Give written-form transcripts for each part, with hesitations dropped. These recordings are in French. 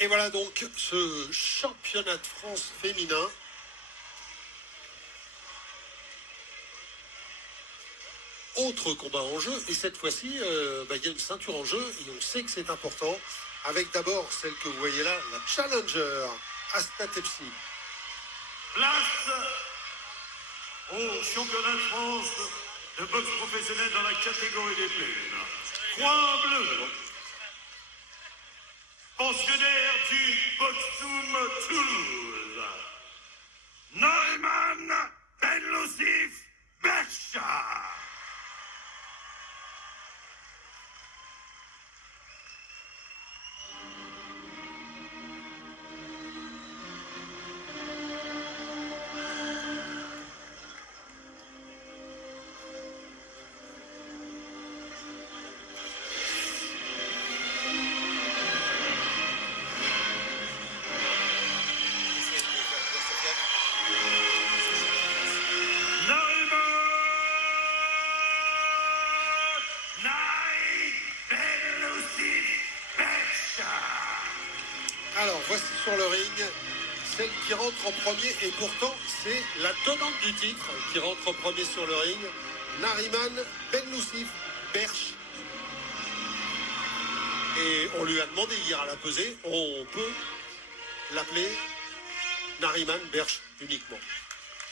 Et voilà donc ce championnat de France féminin. Autre combat en jeu, et cette fois-ci, il y a une ceinture en jeu, et on sait que c'est important, avec d'abord celle que vous voyez là, la challenger, Asta Tepsi. Place au championnat de France de boxe professionnelle dans la catégorie des plaines. Coin bleu, pensionnaire du Boxum Toulouse, Neumann Ben Lucif Bercha. Alors, voici sur le ring celle qui rentre en premier, et pourtant c'est la tenante du titre qui rentre en premier sur le ring, Nariman Ben Lucif Berch. Et on lui a demandé hier à la pesée, on peut l'appeler Nariman Berch uniquement.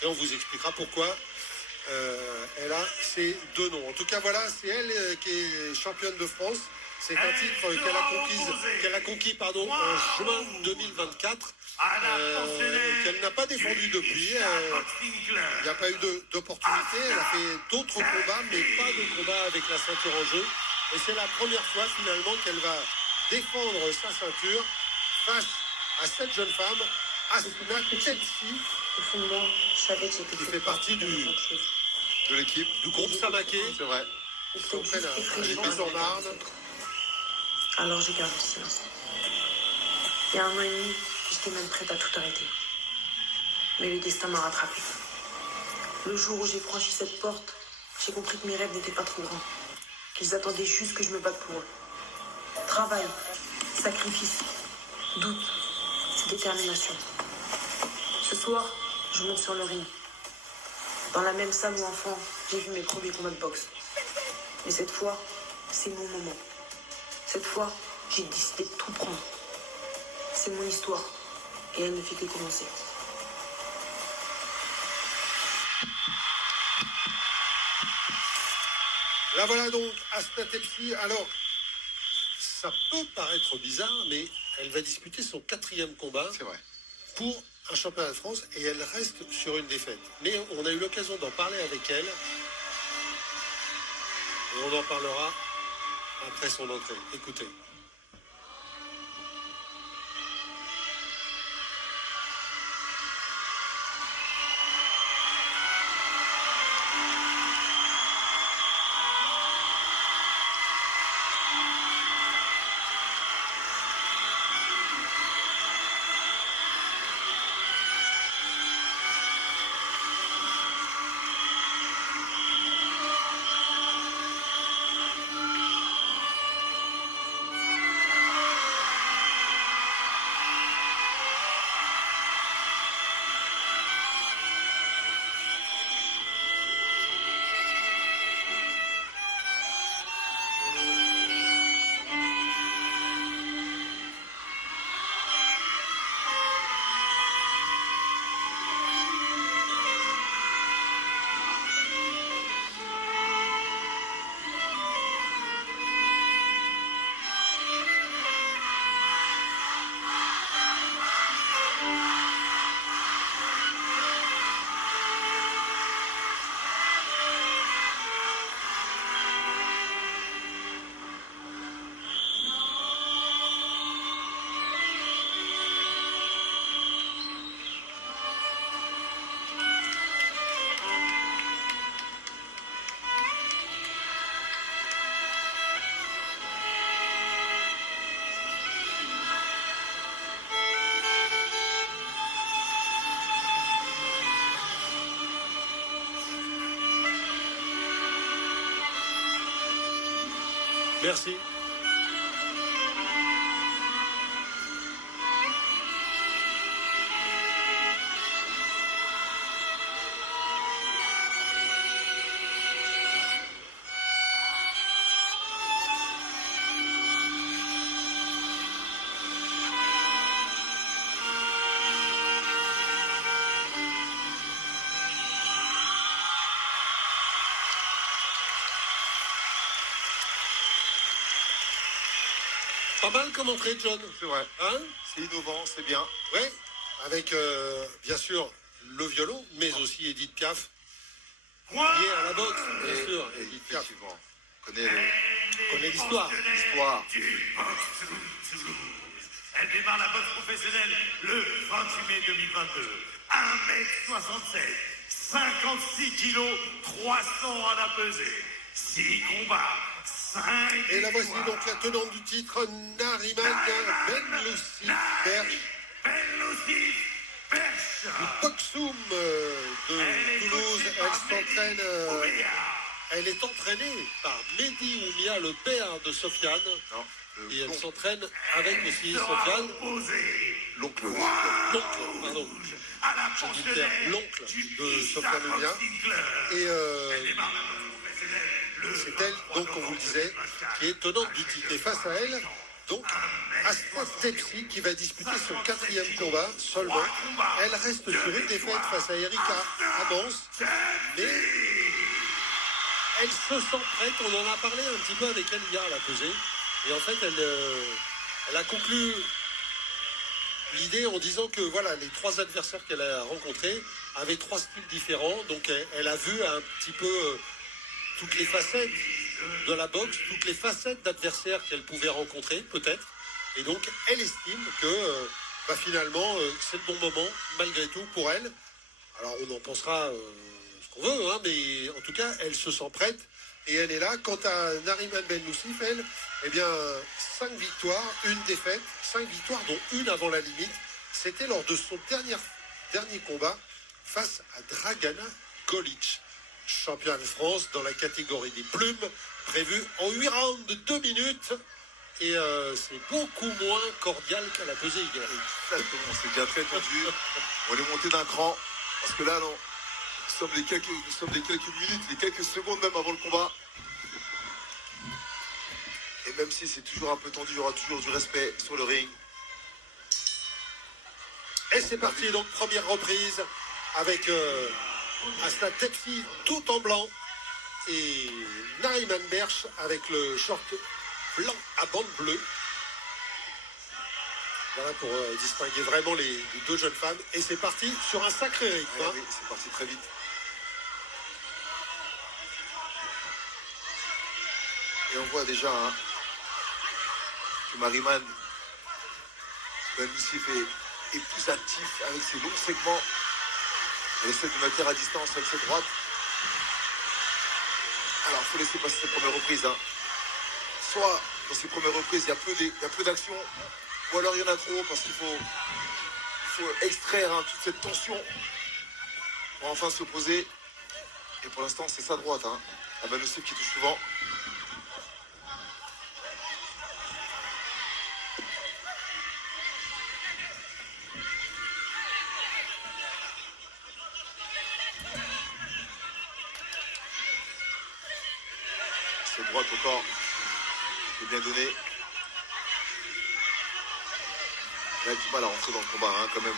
Et on vous expliquera pourquoi elle a ces deux noms. En tout cas, voilà, c'est elle qui est championne de France. C'est un titre qu'elle a conquis en juin 2024, qu'elle n'a pas défendu depuis. Il n'y a pas eu d'opportunité. Elle a fait d'autres combats, mais pas de combat avec la ceinture en jeu. Et c'est la première fois finalement qu'elle va défendre sa ceinture face à cette jeune femme, Asta Tepsi, Au fond de moi, je savais que j'étais qui fait partie de l'équipe, du groupe Samaké. C'est vrai. Son frère a épée sur Marne. Alors j'ai gardé le silence. Il y a 1 an et demi, j'étais même prête à tout arrêter. Mais le destin m'a rattrapée. Le jour où j'ai franchi cette porte, j'ai compris que mes rêves n'étaient pas trop grands. Qu'ils attendaient juste que je me batte pour eux. Travail, sacrifice, doute, détermination. Ce soir, je monte sur le ring. Dans la même salle où enfant, j'ai vu mes premiers combats de boxe. Mais cette fois, c'est mon moment. Cette fois, j'ai décidé de tout prendre. C'est mon histoire. Et elle ne fait que commencer. Là voilà donc Asta Tepsi. Alors, ça peut paraître bizarre, mais elle va disputer son 4e combat. C'est vrai. Pour un championnat de France, et elle reste sur une défaite. Mais on a eu l'occasion d'en parler avec elle, et on en parlera après son entrée. Écoutez. Merci. Pas mal comme entrée, John. C'est vrai. Hein? C'est innovant, c'est bien. Oui, avec bien sûr le violon, mais aussi Edith Piaf, liée à la boxe, bien sûr. Et Edith Piaf. effectivement, on connaît l'histoire. l'histoire. Elle démarre la boxe professionnelle le 28 mai 2022. 1m67, 56 kilos, 300 à la pesée. 6 combats, 5 Et la voici donc la tenante du titre, Nariman Benloussi Berch, Benloussi Berch. du Boxoum de Toulouse. Elle s'entraîne, elle est entraînée par Mehdi Oumia, le père de Sofiane. Non, Et elle s'entraîne avec aussi Sofiane, l'oncle. pardon, je dis père, l'oncle de Sofiane Oumia. Et c'est elle, donc, on vous le disait, qui est tenante du titre. Et face à elle, donc, Asta Tepsi, qui va disputer son 4e combat seulement. Elle reste sur une défaite face à Erika Amans, mais elle se sent prête. On en a parlé un petit peu avec elle hier à la pesée. Et en fait, elle a conclu l'idée en disant que voilà, les 3 adversaires qu'elle a rencontrés avaient 3 styles différents. Donc elle a vu un petit peu toutes les facettes de la boxe, toutes les facettes d'adversaires qu'elle pouvait rencontrer, peut-être. Et donc, elle estime que finalement, c'est le bon moment, malgré tout, pour elle. Alors, on en pensera ce qu'on veut, hein, mais en tout cas, elle se sent prête. Et elle est là. Quant à Nariman Benloussi, elle, eh bien, 5 victoires, 1 défaite, 5 victoires, dont 1 avant la limite. C'était lors de son dernier combat face à Dragana Golic, championne de France dans la catégorie des plumes, prévue en 8 rounds de 2 minutes. Et c'est beaucoup moins cordial qu'à la pesée hier. Exactement, c'est déjà très tendu. On est monté d'un cran. Parce que là, non. Nous sommes les quelques minutes, les quelques secondes même avant le combat. Et même si c'est toujours un peu tendu, il y aura toujours du respect sur le ring. Et c'est parti, donc première reprise avec Asta Tepsi tout en blanc et Nariman Berch avec le short blanc à bande bleue. Voilà pour distinguer vraiment les 2 jeunes femmes. Et c'est parti sur un sacré rythme. Ouais, oui, c'est parti très vite. Et on voit déjà que Nariman Benloussi est plus actif avec ses longs segments. Elle essaie de maintenir à distance avec ses droites. Alors, il faut laisser passer cette première reprise. Soit, dans ces premières reprises, il y a peu d'action, ou alors il y en a trop, parce qu'il faut extraire toute cette tension pour enfin se poser. Et pour l'instant, c'est sa droite. La Benloussi qui touche souvent. Cette droite au corps est bien donnée. Elle a du mal à rentrer dans le combat, quand même.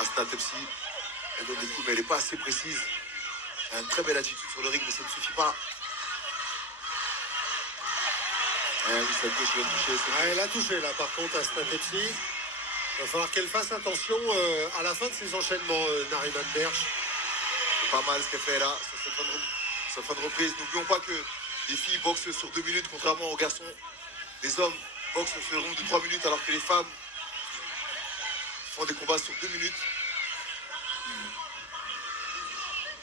Asta Tepsi, elle donne des coups, mais elle n'est pas assez précise. Elle a une très belle attitude sur le ring, mais ça ne suffit pas. Oui, cette gauche vient de toucher. Elle a touché là, par contre, Asta Tepsi. Il va falloir qu'elle fasse attention à la fin de ses enchaînements, Nariman Berch. C'est pas mal ce qu'elle fait là, sur cette fin de reprise. N'oublions pas que les filles boxent sur 2 minutes, contrairement aux garçons. Les hommes boxent sur le round de 3 minutes, alors que les femmes font des combats sur 2 minutes.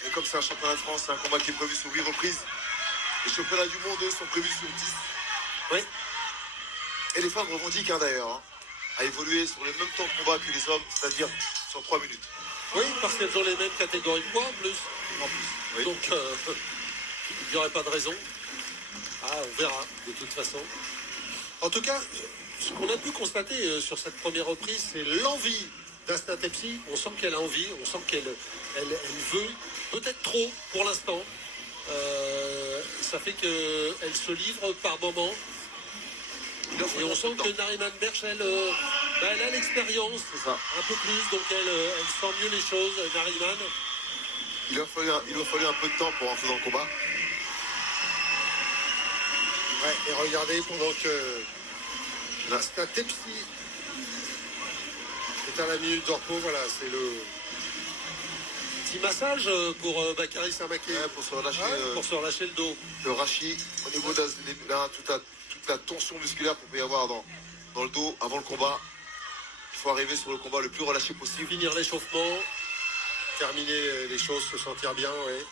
Et comme c'est un championnat de France, c'est un combat qui est prévu sur 8 reprises. Les championnats du monde, eux, sont prévus sur 10. Oui. Et les femmes revendiquent d'ailleurs à évoluer sur le même temps de combat que les hommes, c'est-à-dire sur 3 minutes. Oui, parce qu'elles ont les mêmes catégories de poids en plus. Oui. Donc, il n'y aurait pas de raison. Ah, on verra, de toute façon. En tout cas, ce qu'on a pu constater sur cette première reprise, c'est l'envie d'Asna Tepsi. On sent qu'elle a envie, on sent qu'elle veut, peut-être trop pour l'instant. Ça fait qu'elle se livre par moments. Et on sent que Nariman Berch, elle a l'expérience un peu plus, donc elle sent mieux les choses, Nariman. Il lui a fallu un peu de temps pour entrer dans le combat. Ouais, et regardez, pendant que Asna Tepsi est à la minute de repos, voilà, c'est le petit massage pour Bakary Samaké. Ouais, pour se relâcher, pour se relâcher le dos. le rachis, au niveau de toute la tension musculaire qu'on peut y avoir dans le dos avant le combat. Il faut arriver sur le combat le plus relâché possible. Finir l'échauffement, terminer les choses, se sentir bien, oui.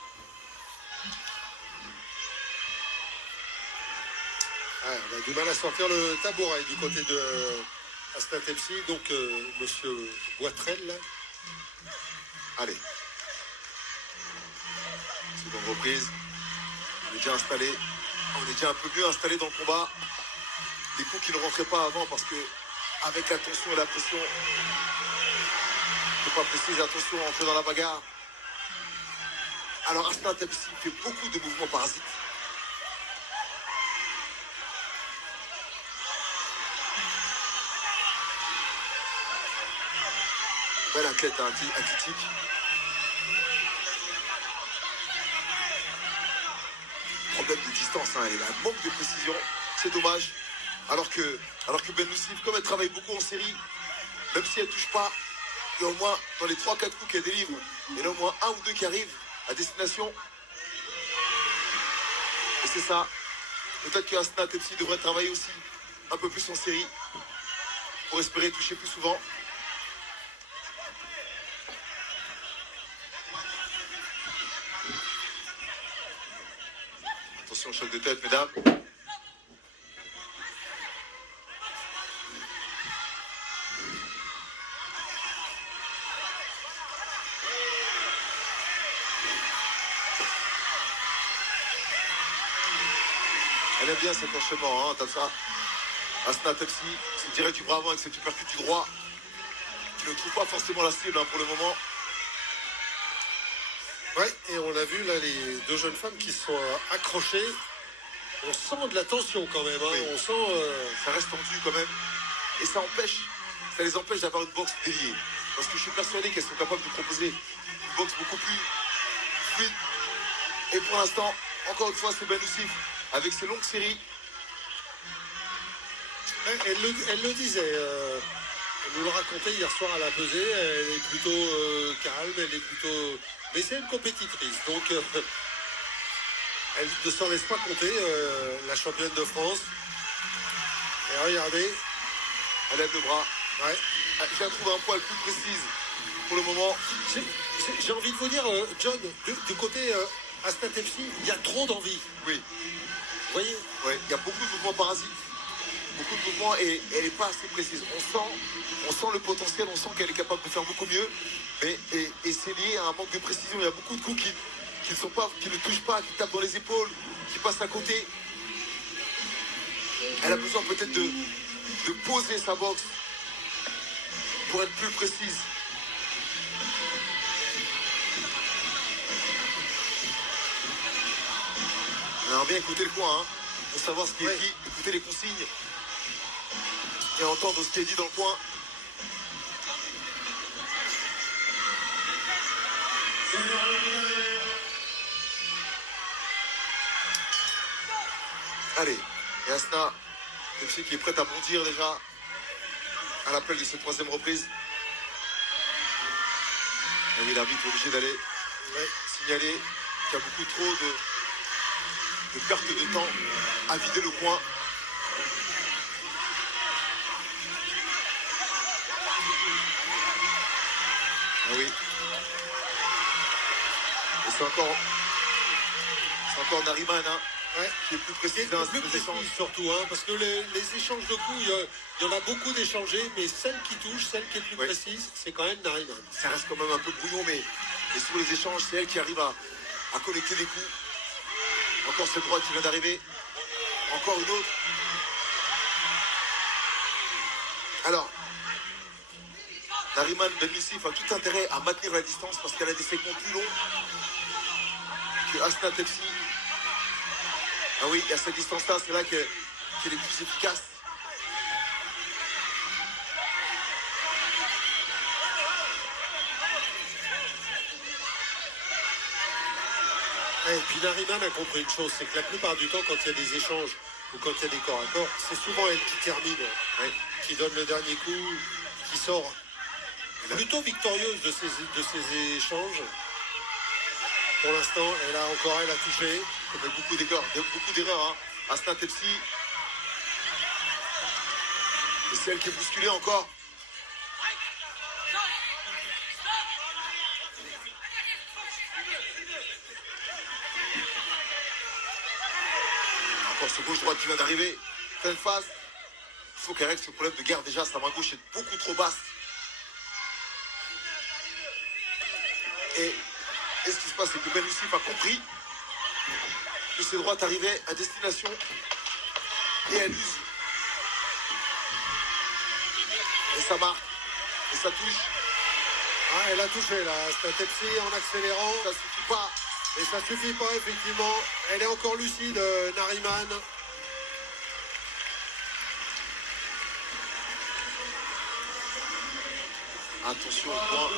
Ah, on a du mal à sortir le tabouret du côté de Asna Tepsi, donc monsieur Boitrel, là. Allez. Seconde reprise. On est déjà installé. On est déjà un peu mieux installé dans le combat. Des coups qui ne rentraient pas avant parce que avec la tension et la pression, il ne faut pas préciser, attention à entrer dans la bagarre. Alors Asna Tepsi fait beaucoup de mouvements parasites. Belle athlète athlétique. Problème de distance, hein. Elle a un manque de précision. C'est dommage. Alors que Ben Loussif, comme elle travaille beaucoup en série, même si elle ne touche pas, il y a au moins, dans les 3-4 coups qu'elle délivre, il y en a au moins un ou deux qui arrivent à destination. Et c'est ça. Peut-être que Asna Tepsi devrait travailler aussi un peu plus en série pour espérer toucher plus souvent. Attention, choc de tête, mesdames. Elle aime bien cet enchaînement, hein, comme ça. Asna Tepsi, c'est direct du bras avant avec cette uppercut du droit, qui ne trouve pas forcément la cible pour le moment. Ouais, et on a vu là les deux jeunes femmes qui se sont accrochées. On sent de la tension quand même, hein. Oui. On sent... Ça reste tendu quand même. Et ça les empêche d'avoir une boxe déliée. Parce que je suis persuadé qu'elles sont capables de proposer une boxe beaucoup plus fluide. Et pour l'instant, encore une fois, c'est Ben Loussif avec ses longues séries. Elle le disait, elle nous le racontait hier soir à la pesée, elle est plutôt calme, elle est plutôt... Mais c'est une compétitrice, donc elle ne s'en laisse pas compter, la championne de France. Et regardez, Elle lève le bras. ouais. Je la trouve un poil plus précise pour le moment. J'ai envie de vous dire, John, du côté Asna Tepsi, il y a trop d'envie. Oui, Vous voyez, ouais, il y a beaucoup de mouvements parasites. Beaucoup de mouvements et elle n'est pas assez précise. On sent le potentiel, on sent qu'elle est capable de faire beaucoup mieux. Mais et c'est lié à un manque de précision. Il y a beaucoup de coups qui ne touchent pas, qui tapent dans les épaules, qui passent à côté. Elle a besoin peut-être de poser sa boxe pour être plus précise. On aimerait bien écouter le coin, hein, pour savoir ce qui est dit, écouter les consignes et entendre ce qui est dit dans le coin. Allez, et Asna Tepsi qui est prête à bondir déjà à l'appel de cette troisième reprise. Et oui, l'arbitre est obligé d'aller signaler qu'il y a beaucoup trop de perte de temps à vider le coin. Ah oui. Et c'est encore Nariman, hein, ouais. qui est plus précis C'est dans plus les précis échanges. surtout, hein, parce que les échanges de coups, il y en a beaucoup d'échangés, mais celle qui touche, celle qui est plus Ouais. précise, c'est quand même Nariman. Ça reste quand même un peu brouillon, mais sur les échanges, c'est elle qui arrive à connecter des coups. Encore cette droite qui vient d'arriver. Encore une autre. Alors, Nariman Ben Youssef a tout intérêt à maintenir la distance parce qu'elle a des segments plus longs que Hasna Tepsi. Ah oui, à cette distance-là, c'est là qu'elle est plus efficace. Et puis Nariman a compris une chose, c'est que la plupart du temps, quand il y a des échanges ou quand il y a des corps à corps, c'est souvent elle qui termine, qui donne le dernier coup, qui sort plutôt victorieuse de ces échanges. Pour l'instant, elle a touché. Il y a beaucoup d'erreurs. Hein. Hasna Tepsi. Et c'est elle qui est bousculée encore. Encore ce gauche-droite qui vient d'arriver. Pleine face. Il faut qu'elle règle ce problème de garde déjà. Sa main gauche est beaucoup trop basse. Et ce qui se passe, c'est que Ben Youssef a compris que ses droites arrivaient à destination et elle use. Et ça marque. Et ça touche. Ah, elle a touché là, c'est un Tepsi en accélérant. Ça suffit pas. Et ça suffit pas, effectivement. Elle est encore lucide, Nariman. Attention au point.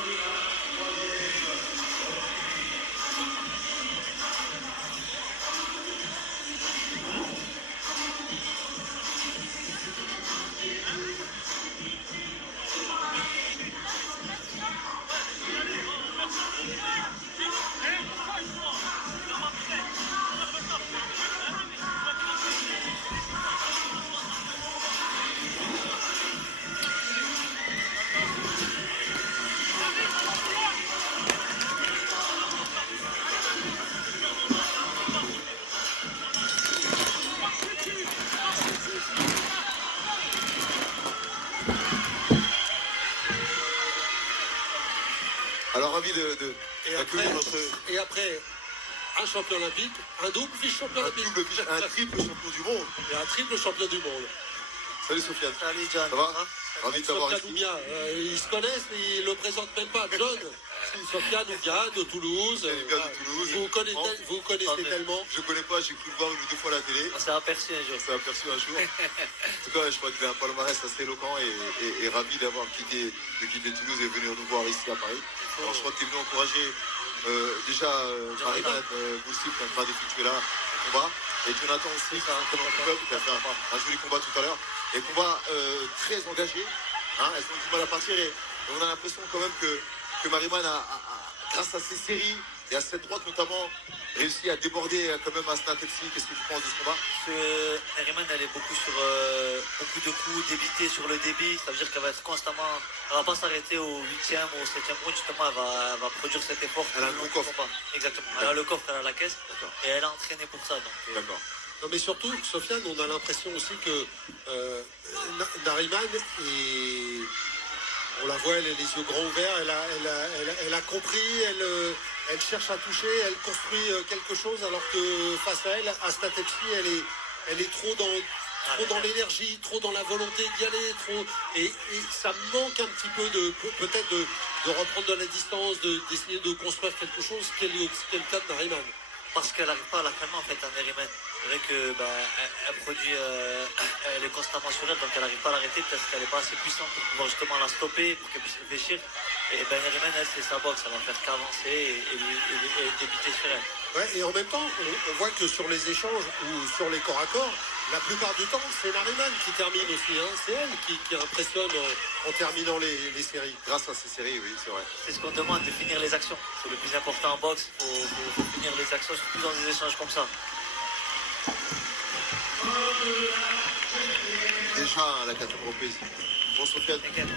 Alors, ravi d'accueillir notre... Et après, un champion olympique, un double vice-champion olympique. Un triple champion du monde. Et un triple champion du monde. Salut Sofiane. Salut John. Ça va? Ravi de t'avoir Sofiane ici. Oubia, ils se connaissent, mais ils ne le présentent même pas. John, Sofiane Oubia de Toulouse. Oubia de Toulouse. Vous connaissez tellement. Je connais pas, j'ai cru le voir une ou deux fois à la télé. On s'est aperçu un jour. On s'est aperçu un jour. En tout cas, je crois qu'il a un palmarès assez éloquent et ravi d'avoir quitté Toulouse et venir nous voir ici à Paris. Alors, je crois que tu es venu encourager déjà Nariman Boussif qui est en train d'effectuer là le combat. Et Jonathan aussi, qui a fait un joli combat tout à l'heure. Et combat très engagé. Hein, elles ont du mal à partir et on a l'impression quand même que Nariman grâce à ses séries et à cette droite notamment, réussi à déborder quand même Hasna Tepsi. Qu'est-ce que tu penses de ce combat? Nariman, elle est beaucoup sur beaucoup de coups débités sur le débit. Ça veut dire qu'elle va être constamment. Elle va pas s'arrêter au 8e ou au 7e round. Justement, elle va produire cet effort. Elle a un gros coffre. Exactement. Elle a le coffre, elle a la caisse. Et elle a entraîné pour ça. D'accord. Non, mais surtout, Sofiane, on a l'impression aussi que Nariman, on la voit, elle a les yeux grands ouverts, elle a compris, elle cherche à toucher, elle construit quelque chose, alors que face à elle, Hasna Tepsi, elle est trop dans l'énergie, trop dans la volonté d'y aller, et ça manque un petit peu peut-être de reprendre de la distance, d'essayer de construire quelque chose, ce qui est le cas de Nariman. Parce qu'elle n'arrive pas à la calmer en fait, à Nariman. C'est vrai que elle produit, elle est constamment sur elle, donc elle n'arrive pas à l'arrêter parce qu'elle n'est pas assez puissante pour pouvoir justement la stopper, pour qu'elle puisse réfléchir. Et Nariman, elle, c'est sa boxe, elle va faire qu'avancer et débiter sur elle. Ouais, et en même temps, on voit que sur les échanges ou sur les corps à corps, la plupart du temps, c'est Nariman qui termine aussi. Hein. C'est elle qui impressionne en terminant les séries. Grâce à ces séries, oui, c'est vrai. C'est ce qu'on demande, de finir les actions. C'est le plus important en boxe, il faut finir les actions, surtout dans des échanges comme ça. Déjà à la 4e reprise. Bon, Sofiane, T'inquiète,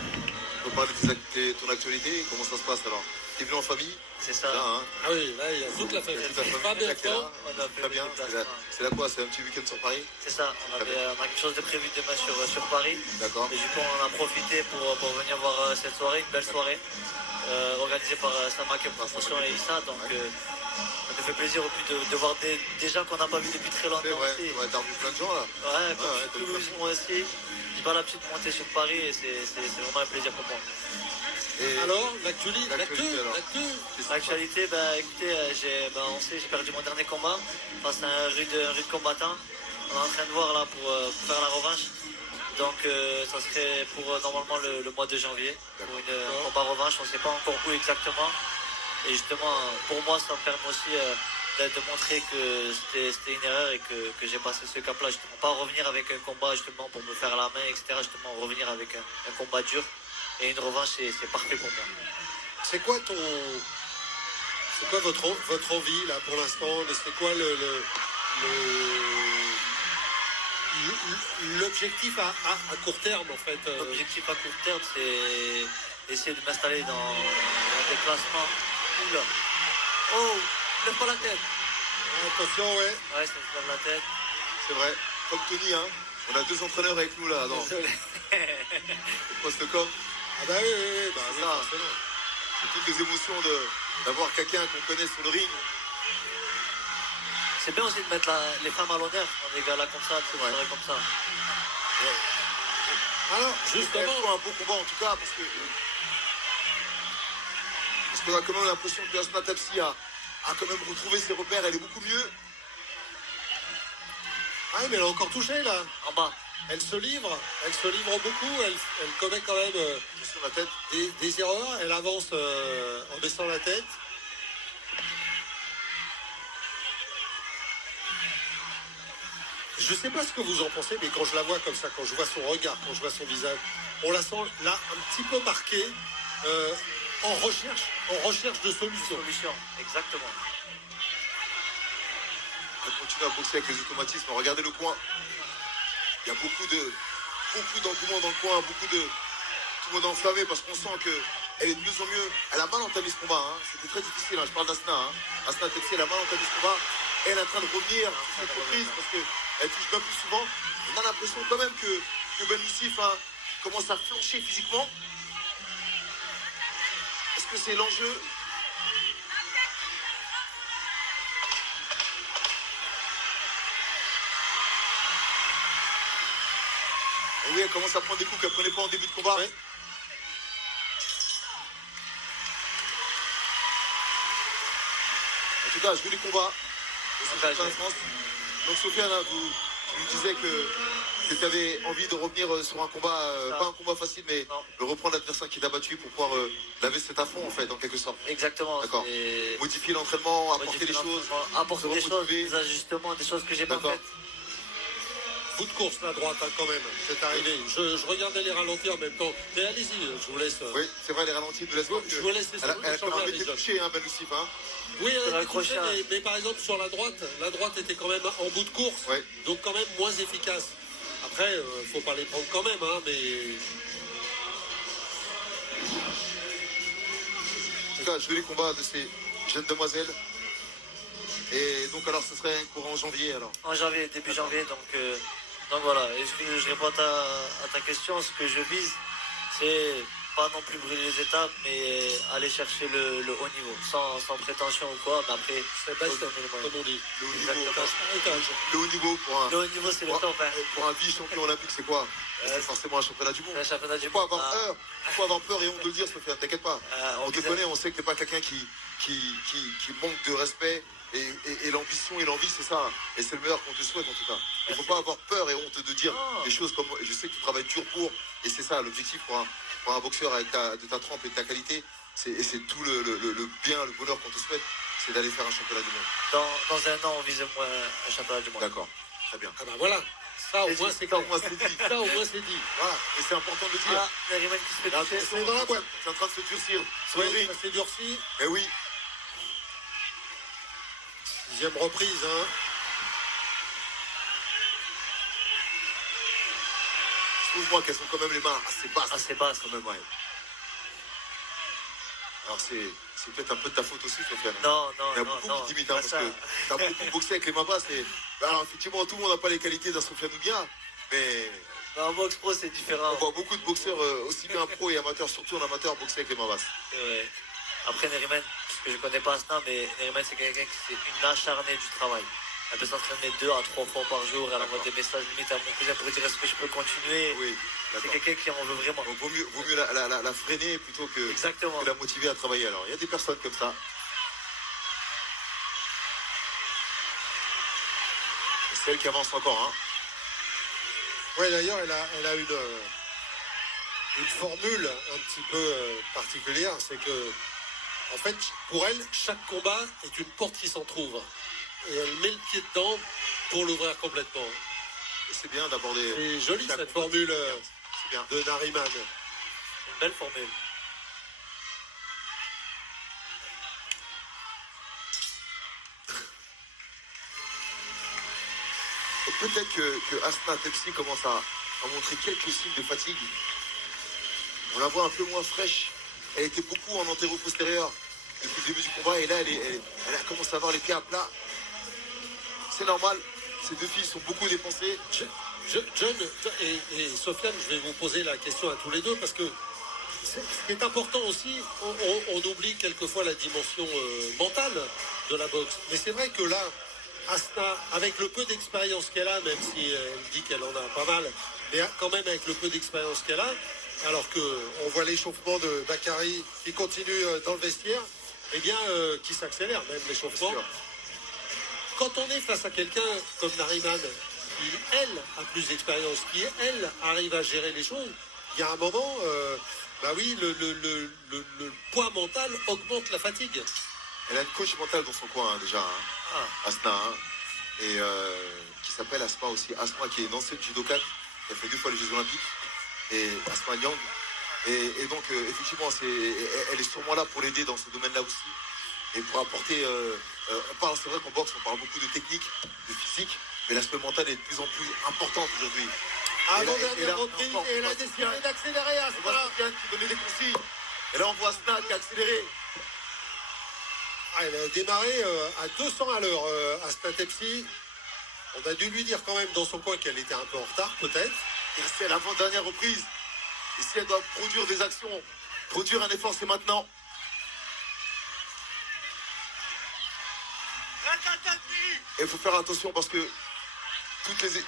on peut parler de ton actualité. Comment ça se passe alors? T'es venu en famille? c'est ça. Là, hein? Ah oui, là, il y a toute la famille. Toute la famille Pas bien qui est là. temps. On a fait Très bien. C'est là quoi? C'est un petit week-end sur Paris? C'est ça, on a quelque chose de prévu demain sur Paris. D'accord. Et du coup, on a profité pour venir voir cette soirée, une belle soirée, organisée par Samak Promotion et Issa. Donc, on devait fait plaisir au plus de voir des gens qu'on n'a pas vu depuis très longtemps. C'est vrai, aussi. t'as revu plein de gens là. Ouais, comme ouais, Toulouse, moi aussi. J'ai pas l'habitude de monter sur Paris et c'est vraiment un plaisir pour moi. Et Alors, l'actualité, L'actualité, alors. L'actualité, bah écoutez, on sait, j'ai perdu mon dernier combat face à un rude combattant. On est en train de voir là pour faire la revanche. Donc ça serait pour normalement le mois de janvier. Pour un combat revanche, on ne sait pas encore où exactement. Et justement, pour moi, ça me permet aussi de montrer que c'était une erreur et que j'ai passé ce cap-là. Justement, pas revenir avec un combat justement pour me faire la main, etc. Justement, revenir avec un combat dur. Et une revanche, c'est parfait pour moi. C'est quoi votre envie là pour l'instant? C'est quoi l'objectif à court terme en fait? L'objectif à court terme, c'est essayer de m'installer dans des classements. Oula. Oh, lève pas la tête. Attention, ouais. Ouais, ça me lève la tête. c'est vrai, comme Tony, hein, on a 2 entraîneurs avec nous là, dans Désolé. le poste-com. Ah bah oui, bah C'est oui, ça. forcément. C'est toutes les émotions d'avoir quelqu'un qu'on connaît sur le ring. C'est bien aussi de mettre les femmes à l'honneur dans des galas comme ça, des Ouais. soirées comme ça. Alors, Justement, justement, un beau combat en tout cas, parce qu'on a quand même l'impression que Asma Tapsi a quand même retrouvé ses repères, elle est beaucoup mieux. ah, mais elle a encore touché là. En bas. Elle se livre beaucoup. Elle commet quand même Sur la tête. des erreurs. Elle avance en baissant la tête. Je sais pas ce que vous en pensez, mais quand je la vois comme ça, quand je vois son regard, quand je vois son visage, on la sent là un petit peu marquée, en recherche de solutions. Solution, exactement. Elle continue à boxer avec les automatismes. Regardez le coin. Il y a beaucoup d'engouement dans le coin, tout le monde enflammé parce qu'on sent qu'elle est de mieux en mieux. Elle a mal entamé ce combat. Hein. C'était très difficile. Hein. Je parle d'Asna. Hein. Asna Tapsi, elle a mal entamé ce combat. Elle est en train de revenir sur cette reprise parce qu'elle touche bien plus souvent. On a l'impression quand même que Ben Youssif commence à flancher physiquement. Est-ce que c'est l'enjeu? Et oui, elle commence à prendre des coups qu'elle ne prenait pas en début de combat. Ouais. En tout cas, je veux les combats. Engagé. Donc Sofiane, tu me disais que tu avais envie de revenir sur un combat, pas un combat facile, mais Non. de reprendre l'adversaire qui t'a battu pour pouvoir laver cet affront en fait, en quelque sorte. Exactement. D'accord. c'est- Modifier l'entraînement, apporter des choses. Apporter se des choses, remotiver. des ajustements, des choses que j'ai pas D'accord. faites. Bout de course la droite quand même, c'est arrivé. Je regardais les ralentis en même temps. Mais allez-y, je vous laisse. Oui, c'est vrai, les ralentis nous laissent voir Je vous laisse elle a quand échanger même avec été John. touchée, hein, Ben Youssif. Hein. Oui, elle a été accroché, touchée, hein. mais par exemple sur la droite était quand même en bout de course, Ouais. donc quand même moins efficace. Après, faut pas les prendre quand même, hein, mais En tout cas, je veux les combats de ces jeunes demoiselles. Et donc, alors, ce serait un courant en janvier, alors. En janvier, début janvier, donc voilà. Est-ce que je réponds à ta question? Ce que je vise, c'est pas non plus brûler les étapes, mais aller chercher le haut niveau, sans prétention ou quoi. Mais après, c'est faut best, donner les moyens. comme on dit. Le haut niveau, Exactement. Étage. le haut niveau Le haut niveau, c'est le top. Hein. pour un vice-champion olympique, c'est quoi? C'est forcément un championnat du monde. C'est un championnat du Faut pas monde. avoir peur. Faut avoir peur et honte de le dire, Sofiane, t'inquiète pas. On te disait- connaît, on sait que t'es pas quelqu'un qui manque de respect. Et l'ambition et l'envie, c'est ça. Et c'est le meilleur qu'on te souhaite, en tout cas. Il faut pas avoir peur et honte de dire Non. des choses comme... Et je sais que tu travailles dur pour. Et c'est ça, l'objectif pour un boxeur avec de ta trempe et de ta qualité. Et c'est tout le bien, le bonheur qu'on te souhaite. C'est d'aller faire un championnat du monde. Dans un an, on vise un championnat du monde. D'accord. Très bien. Ah bah voilà, ça au Et moins c'est- c'est Ça, clair. au moins, c'est dit. Ça au moins c'est dit. Voilà. Et c'est important de le dire. Ah, Nariman qui se fait Là, toucher. c'est dans la boîte. C'est en train de se durcir sur le Oui, ring. ça s'est durci. Eh oui. 6e reprise, hein. Je trouve-moi qu'elles sont quand même les mains assez basses. Assez basse. Quand même, ouais. Alors c'est peut-être un peu de ta faute aussi, Sofiane. Non, Il y a non, beaucoup non. qui t'imitent, pas hein, parce ça. que t'as beaucoup boxé avec les mains basses. Alors effectivement, tout le monde n'a pas les qualités d'un Sofiane Oubien, mais Mais en boxe pro, c'est différent. on voit beaucoup de boxeurs, aussi bien pro et amateurs, surtout en amateur, boxer avec les mains basses. C'est vrai. Après Neriman, parce que je connais pas Asna, mais Neriman c'est quelqu'un qui c'est une acharnée du travail. Elle peut s'entraîner 2 à 3 fois par jour, elle envoie des messages limite à mon cousin pour dire est-ce que je peux continuer. Oui, C'est d'accord. quelqu'un qui en veut vraiment. Donc vaut mieux la freiner plutôt Exactement. que la motiver à travailler. Alors, il y a des personnes comme ça. Et c'est elle qui avance encore, hein. Ouais, d'ailleurs, elle a une formule un petit peu particulière, c'est que, en fait, pour elle, chaque combat est une porte qui s'en trouve. Et elle met le pied dedans pour l'ouvrir complètement. Et c'est bien d'aborder. C'est joli chaque cette combat. formule C'est bien. de Nariman. Une belle formule. Et peut-être que Asna Tepsi commence à montrer quelques signes de fatigue. On la voit un peu moins fraîche. Elle était beaucoup en antéro-postérieur depuis le début du combat. Et là, elle a commencé à avoir les pieds à plat. C'est normal. Ces deux filles sont beaucoup dépensées. John et Sofiane, je vais vous poser la question à tous les deux parce que ce qui est important aussi, on oublie quelquefois la dimension mentale de la boxe. Mais c'est vrai que là, Asna, avec le peu d'expérience qu'elle a, même si elle dit qu'elle en a pas mal, mais quand même avec le peu d'expérience qu'elle a, alors qu'on voit l'échauffement de Bakary qui continue dans le vestiaire, eh bien, qui s'accélère même l'échauffement. Quand on est face à quelqu'un comme Nariman, qui, elle, a plus d'expérience, qui, elle, arrive à gérer les choses, il y a un moment, bah oui, le poids mental augmente la fatigue. Elle a une coach mentale dans son coin, hein, déjà, hein. Ah, Asna, hein. Et qui s'appelle Asma aussi. Asma, qui est une ancienne judoka, qui a fait 2 fois les Jeux Olympiques. Et Asma Nyang. Et donc, effectivement, elle est sûrement là pour l'aider dans ce domaine-là aussi. Et pour apporter. C'est vrai qu'en boxe, on parle beaucoup de technique, de physique, mais l'aspect mental est de plus en plus important aujourd'hui. Avant-dernière reprise, et elle a décidé d'accélérer On voit Asna. Sofiane qui donnait des consignes. Et là, on voit Asna qui a accéléré. Ah, elle a démarré à 200 à l'heure, Asna Tepsi. On a dû lui dire quand même dans son coin qu'elle était un peu en retard, peut-être. Et c'est l'avant-dernière reprise. Et si elle doit produire des actions, produire un effort, c'est maintenant. Et il faut faire attention parce que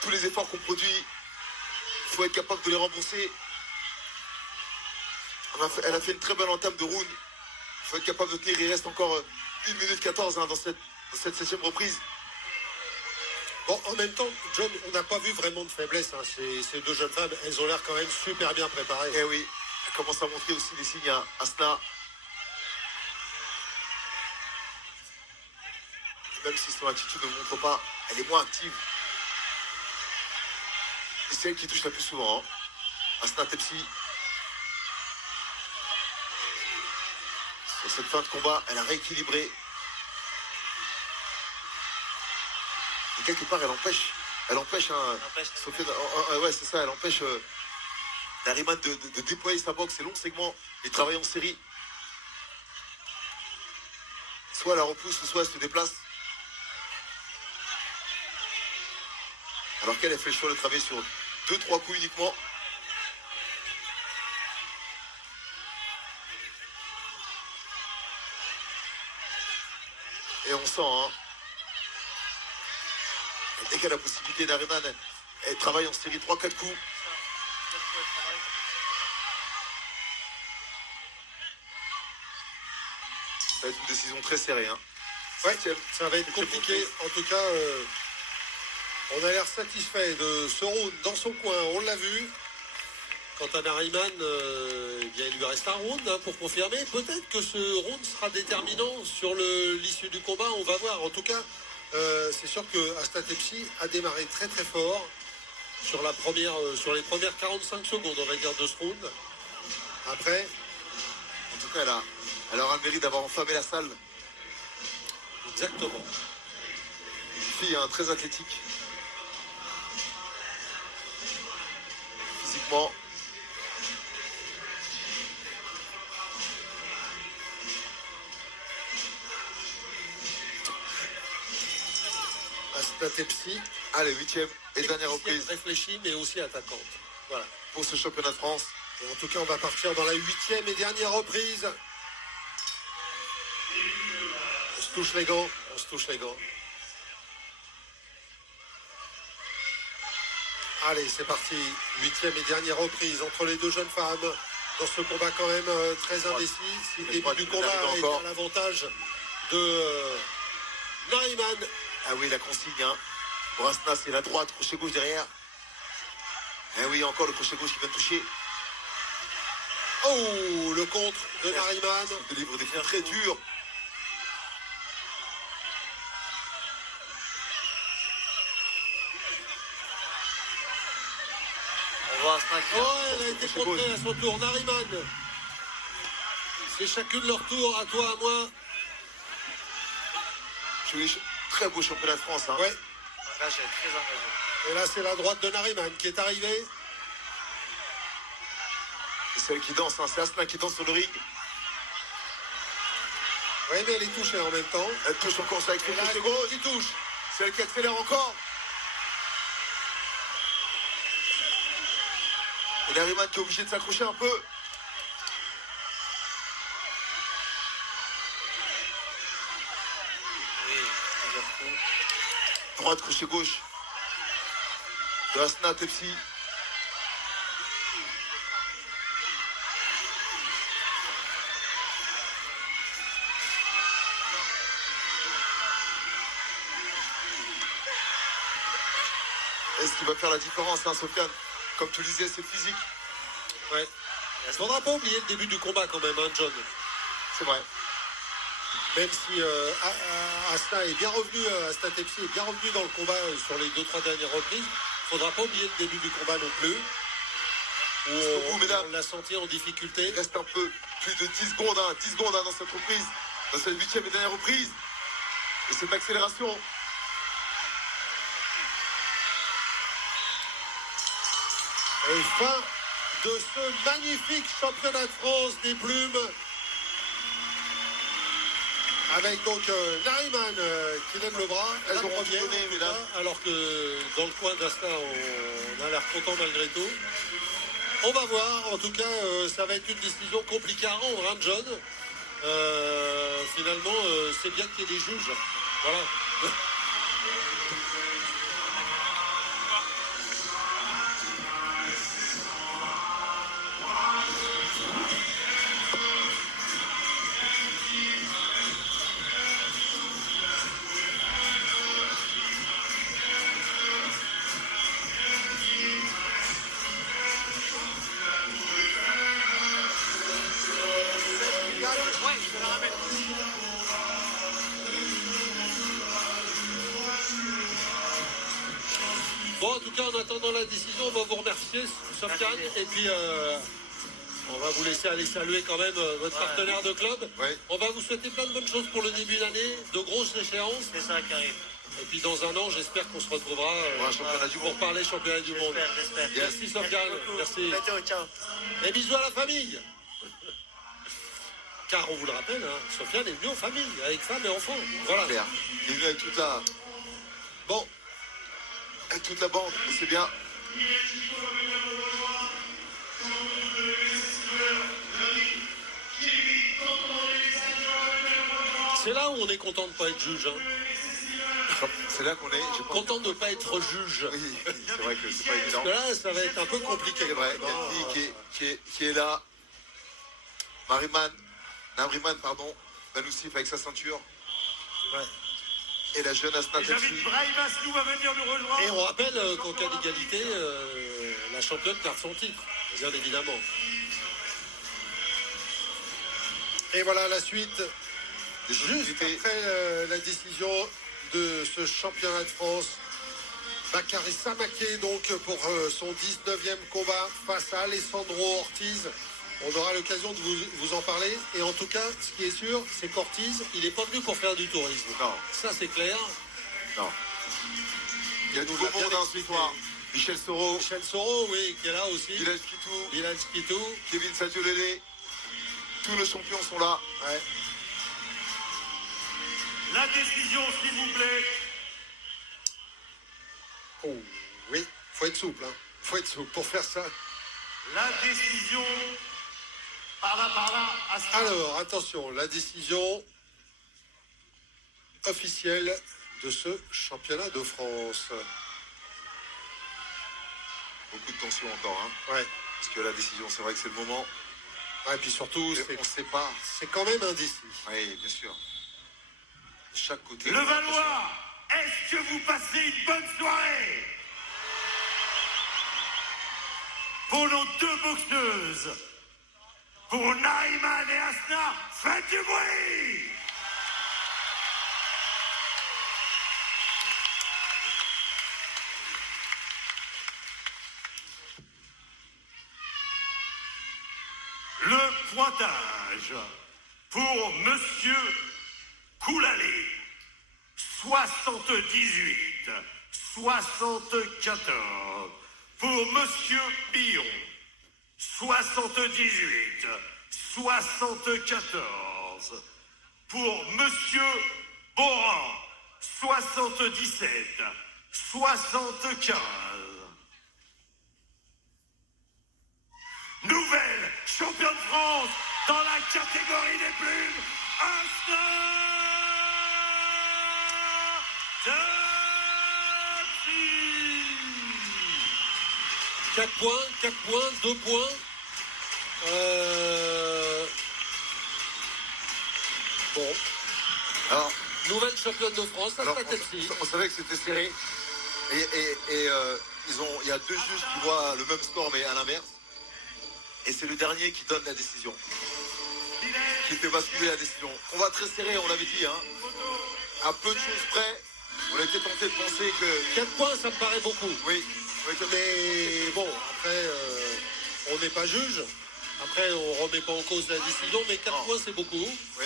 tous les efforts qu'on produit, il faut être capable de les rembourser. Elle a fait une très belle entame de round. Il faut être capable de tenir. Il reste encore 1 minute 14 hein, dans cette 7e reprise. Bon, en même temps, John, on n'a pas vu vraiment de faiblesse. Hein. Ces deux jeunes femmes, elles ont l'air quand même super bien préparées. Eh oui, elle commence à montrer aussi des signes à Asna. Même si son attitude ne montre pas, elle est moins active. Et c'est elle qui touche la plus souvent. Hein. Asna Tepsi. Sur cette fin de combat, elle a rééquilibré. Et quelque part, elle empêche hein, Sofiane, ouais, c'est ça, elle empêche Nariman de déployer sa boxe, ses longs segments, et travailler en série. Soit elle la repousse, soit elle se déplace. Alors qu'elle a fait le choix de travailler sur 2-3 coups uniquement. Et on sent, hein. Et dès qu'elle a la possibilité, Nariman, elle travaille en série 3-4 coups. Ça va être une décision très serrée. Hein. Ouais, ça va être compliqué. En tout cas, on a l'air satisfait de ce round dans son coin. On l'a vu. Quant à Nariman, eh bien, il lui reste un round hein, pour confirmer. Peut-être que ce round sera déterminant sur l'issue du combat. On va voir. En tout cas, c'est sûr que Asna Tepsi a démarré très très fort sur les premières 45 secondes, on va dire, de ce round. Après, En tout cas, elle aura le mérite d'avoir enflammé la salle. exactement. Fille hein, très athlétique. Physiquement. Asna Tepsi, Allez, 8e et dernière reprise réfléchie, mais aussi attaquante. Voilà. pour ce championnat de France. Et en tout cas, on va partir dans la 8e et dernière reprise. touche les gants. On se touche les gants. Allez, c'est parti. 8e et dernière reprise entre les deux jeunes femmes. Dans ce combat quand même très indécis. Si le début du combat est à l'avantage de Nariman. Ah oui, la consigne, hein. Pour Asna, c'est la droite, crochet gauche derrière. Eh oui, encore le crochet gauche qui vient de toucher. Oh, le contre de Nariman. Il délivre des coups très durs. On voit Asna qui... Oh, elle a été contrée à son tour. Nariman. C'est chacune leur tour, à toi, à moi. Très beau championnat de France. Hein. Ouais. Engagé, très engagé. Et là, c'est la droite de Nariman qui est arrivée. C'est celle qui danse, hein. C'est Asna qui danse sur le ring. Oui, mais elle est touchée en même temps. Elle touche encore ça avec son Et là, crochet gauche gauche. qui touche. C'est elle qui accélère encore. Et Nariman qui est obligé de s'accrocher un peu. Oui, plusieurs coups. Droite, crochet gauche. De Asna Tepsi. Et ce qui va faire la différence, hein, Sofiane. Comme tu le disais, c'est physique. Ouais. Il ne faudra pas oublier le début du combat quand même, hein, John. C'est vrai. Même si Asna est bien revenu, Asna Tepsi est bien revenu dans le combat sur les 2-3 dernières reprises, il ne faudra pas oublier le début du combat non plus. Où on l'a senti en difficulté. Il reste un peu plus de 10 secondes, hein, 10 secondes dans cette reprise, dans cette 8e et dernière reprise. Et cette accélération. Et fin de ce magnifique championnat de France des plumes. Avec donc Nariman qui lève le bras. Elles la auront première, tout donné, en tout mesdames. cas, alors que dans le coin d'Asna, on a l'air content malgré tout. On va voir. En tout cas, ça va être une décision compliquée à rendre, hein, John. Finalement, c'est bien qu'il y ait des juges. Voilà. Bon, en tout cas, en attendant la décision, on va vous remercier, Sofiane. Et puis, on va vous laisser aller saluer quand même votre partenaire de club. Ouais. On va vous souhaiter plein de bonnes choses pour le début d'année, de grosses échéances. C'est ça qui arrive. Et puis, dans un an, j'espère qu'on se retrouvera Pour un championnat du pour monde. parler championnat du monde. J'espère. Merci, Sofiane. Merci. Ciao, ciao. Et bisous à la famille. Car on vous le rappelle, hein, Sofiane est venu en famille, avec femme et enfants. Voilà. Claire. Il est venu avec toute la, Bon, avec toute la bande. Et c'est bien. c'est là où on est content de ne pas être juge. Hein. C'est là qu'on est. J'ai pas... Content de ne pas être juge. Oui, c'est vrai que c'est pas évident. Parce que là, ça va être un peu compliqué. C'est vrai. Il y a une fille qui est là. Nariman, pardon. Banousif avec sa ceinture. Ouais. Et la jeune Asna Et Tepsi. j'invite Brahim Asnou à venir nous rejoindre. Et on rappelle qu'en cas d'égalité, la championne perd son titre, bien évidemment. Et voilà la suite, Des juste possibilités. après la décision de ce championnat de France. Bakary Samaké, donc, pour son 19e combat face à Alessandro Ortiz. On aura l'occasion de vous en parler. Et en tout cas, ce qui est sûr, c'est qu'Ortiz, il n'est pas venu pour faire du tourisme. Non. Ça, c'est clair. Non. Il y a du nous beau l'a bien monde, hein, ce expliqué. soir. Michel Soro, Michel Soro, oui, qui est là aussi. Bilal Kitou, Bilal Skitou. Kevin Sadiolele. Tous nos champions sont là. Ouais. La décision, s'il vous plaît. Oh, oui, faut être souple, hein. Faut être souple pour faire ça. La décision. Par là, Asnou. Alors, attention, la décision officielle de ce championnat de France. Beaucoup de tension encore, hein. Ouais. Parce que la décision, c'est vrai que c'est le moment. Ouais, et puis surtout, On ne sait pas. c'est quand même indécis. Oui, bien sûr. De chaque côté. Le Valois, est-ce que vous passez une bonne soirée? Pour nos deux boxeuses, pour Nariman et Asna, faites du bruit! Le pointage pour Monsieur Koulalé, 78, 74. Pour Monsieur Billon, 78, 74. Pour Monsieur Boran, 77, 75. Nouvelle championne de France dans la catégorie des plumes, Asna Tafri. 4 points, 2 points. Bon. Alors, Nouvelle championne de France, alors, Asna Tepsi. on savait que c'était serré. Et il y a deux juges qui voient le même score, mais à l'inverse. Et c'est le dernier qui donne la décision. Qui fait basculer la décision. On va très serré, on l'avait dit, hein. À peu de choses près, on était tenté de penser que... 4 points, ça me paraît beaucoup. Oui. Mais bon, après, on n'est pas juge. Après, on remet pas en cause la décision, mais 4 points, c'est beaucoup. Oui.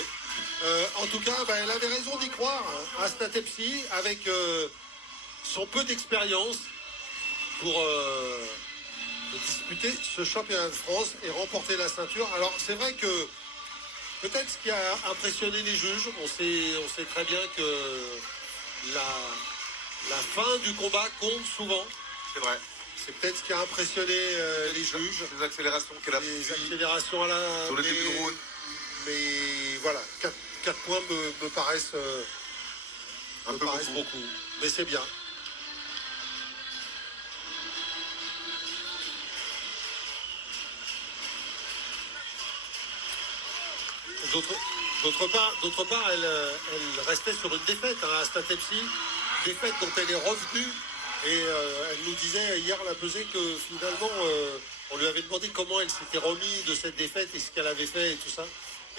En tout cas, elle avait raison d'y croire, hein, Asna Tepsi, avec son peu d'expérience pour disputer ce championnat de France et remporter la ceinture. Alors, c'est vrai que peut-être ce qui a impressionné les juges, on sait très bien que la fin du combat compte souvent. C'est vrai. C'est peut-être ce qui a impressionné les juges. Les accélérations qu'elle a Les prises accélérations à la... sur le début de round. Mais voilà, 4 points me paraissent, Un peu beaucoup. Mais c'est bien. D'autre part, elle restait sur une défaite, hein, Asna Tepsi, défaite dont elle est revenue. Et elle nous disait hier à la pesée que finalement, on lui avait demandé comment elle s'était remise de cette défaite et ce qu'elle avait fait et tout ça.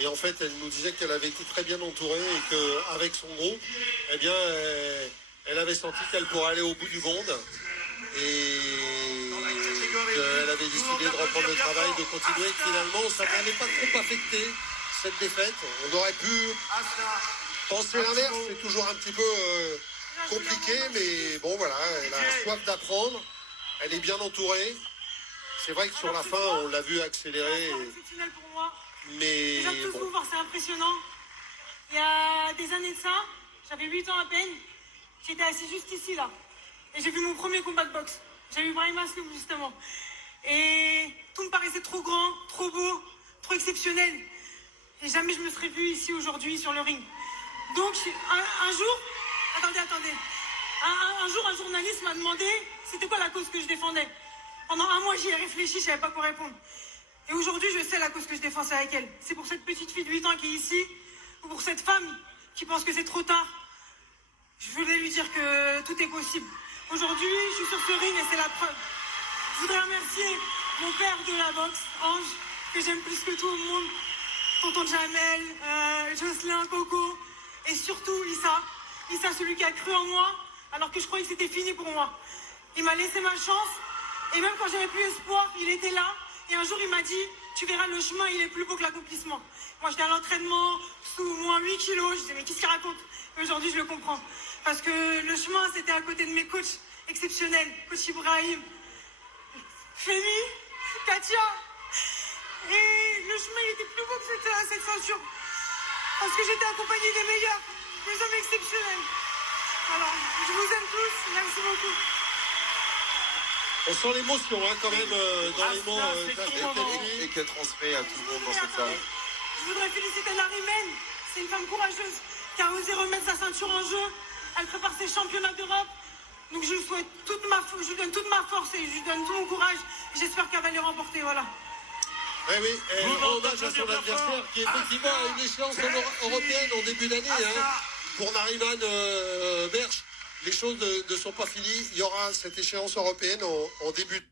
Et en fait, elle nous disait qu'elle avait été très bien entourée et qu'avec son groupe, eh bien, elle avait senti qu'elle pourrait aller au bout du monde. Et qu'elle avait décidé de reprendre le travail, de continuer. Finalement, ça n'avait pas trop affecté cette défaite. On aurait pu penser l'inverse, c'est toujours un petit peu compliqué, mais bon voilà, elle a soif d'apprendre, elle est bien entourée. C'est vrai que sur la fin, on l'a vu accélérer. C'est exceptionnel pour moi. Mais Déjà de tous bon. vous voir, c'est impressionnant. Il y a des années de ça, j'avais 8 ans à peine, j'étais assis juste ici là. Et j'ai vu mon premier combat de boxe. J'ai eu Brahim Asloum justement. Et tout me paraissait trop grand, trop beau, trop exceptionnel. Et jamais je me serais vue ici aujourd'hui sur le ring. Donc un jour, attendez. Un jour, un journaliste m'a demandé c'était quoi la cause que je défendais. Pendant un mois, j'y ai réfléchi, je savais pas quoi répondre. Et aujourd'hui, je sais la cause que je défends, c'est avec elle. C'est pour cette petite fille de 8 ans qui est ici, ou pour cette femme qui pense que c'est trop tard. Je voulais lui dire que tout est possible. Aujourd'hui, je suis sur ce ring et c'est la preuve. Je voudrais remercier mon père de la boxe, Ange, que j'aime plus que tout au monde. Tonton Jamel, Jocelyn, Coco, et surtout Issa. Issa, celui qui a cru en moi, alors que je croyais que c'était fini pour moi. Il m'a laissé ma chance, et même quand j'avais plus espoir, il était là. Et un jour, il m'a dit, tu verras, le chemin, il est plus beau que l'accomplissement. Moi, j'étais à l'entraînement, sous moins 8 kilos, je disais, mais qu'est-ce qu'il raconte? Et aujourd'hui, je le comprends. Parce que le chemin, c'était à côté de mes coachs exceptionnels. Coach Ibrahim, Femi, Katia. Et le chemin, il était plus beau que cette ceinture. Parce que j'étais accompagnée des meilleurs, des hommes exceptionnels. Alors, je vous aime tous, merci beaucoup. On sent l'émotion hein, quand même dans les mots et qu'elle transmet à tout le monde dans cette salle. Je voudrais féliciter Nariman. C'est une femme courageuse qui a osé remettre sa ceinture en jeu. Elle prépare ses championnats d'Europe. Donc je lui souhaite je lui donne toute ma force et je lui donne tout mon courage. J'espère qu'elle va les remporter, voilà. Eh oui, et hommage à son adversaire qui effectivement a une échéance européenne en début d'année. Hein. Pour Nariman Berch, les choses ne sont pas finies. Il y aura cette échéance européenne en début